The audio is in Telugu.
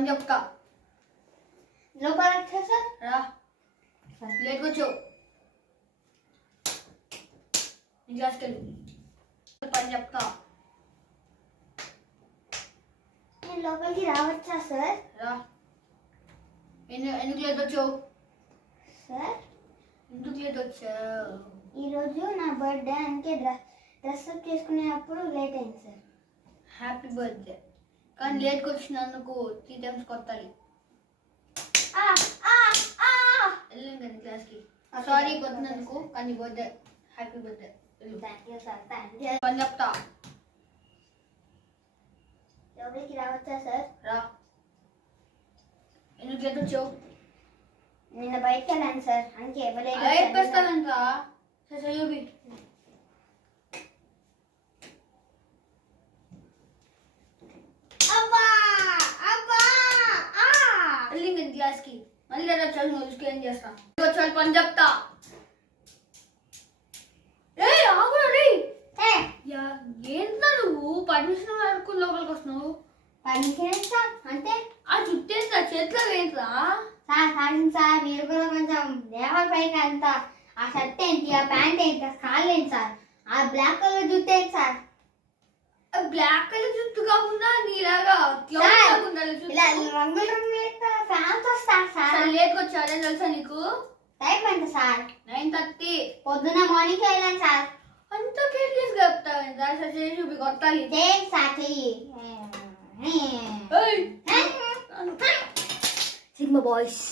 పని చెప్తా. లోపల సార్ రా లేట్గా వచ్చావు. నీ క్లాస్కి వెళ్ళు. పని చెప్తా. నేను లోపలికి రావచ్చా సార్? రా. ఎందుకు లేట్ వచ్చావు? సార్ ఎందుకు లేట్ వచ్చావు? ఈరోజు నా బర్త్డే, అందుకే డ్రెస్ అప్ చేసుకునేటప్పుడు లేట్ అయింది సార్. Happy birthday. కానీ లేట్కి వచ్చినందుకు 3 times కొట్టాలి. వెళ్ళండి కదా క్లాస్కి. సారీ కొట్టినందుకు, కానీ birthday happy birthday. Thank you sir, thank you. పని చెప్తా. లోపలికి రావచ్చా సార్? రా. ఎందుకు లేట్ వచ్చావు? నిన్న బయటకు వెళ్ళాను సార్, అందుకే అయిపోతానంట. సరే చూపి. వెళ్ళింది క్లాస్కి. మళ్ళీ లేదా చదువు నువ్వు ఏం చేస్తా. వచ్చి పని చెప్తా. ఏ ఆగురా రే. ఏంటా నువ్వు పర్మిషన్ అడుక్కుని లోపలికి వస్తున్నావు? పర్మిషన్ సార్ అంటే ఆ చుట్టేంత చేతిలో ఏంట్రా? సార్ సారీ సార్, మీరు కూడా కొంచెం లేవల్ పైకి అంత. ఆ షర్ట్ ఏంటి, ఆ ప్యాంట్ ఏంటి, ఆ కాళ్ళు ఏంటి సార్, ఆ బ్లాక్ కలర్ జుట్టు ఏంటి సార్? బ్లాక్ కలర్ జుట్టు కాకుండా నీలాగా ఇలా రంగులు రంగులు ఫ్యాన్స్ వస్తారు సార్. లేట్కి వచ్చాడే తెలుసా నీకు? టైం ఎంత సార్? 9:30. పొద్దున్న మార్నింగ్ వెళ్ళాను సార్. అంత కేర్లెస్ గా చెప్తావేంటా? సరే చేసి చూపి కొట్టాలి. చేయండి సార్, చెయ్యి. Sigma boys.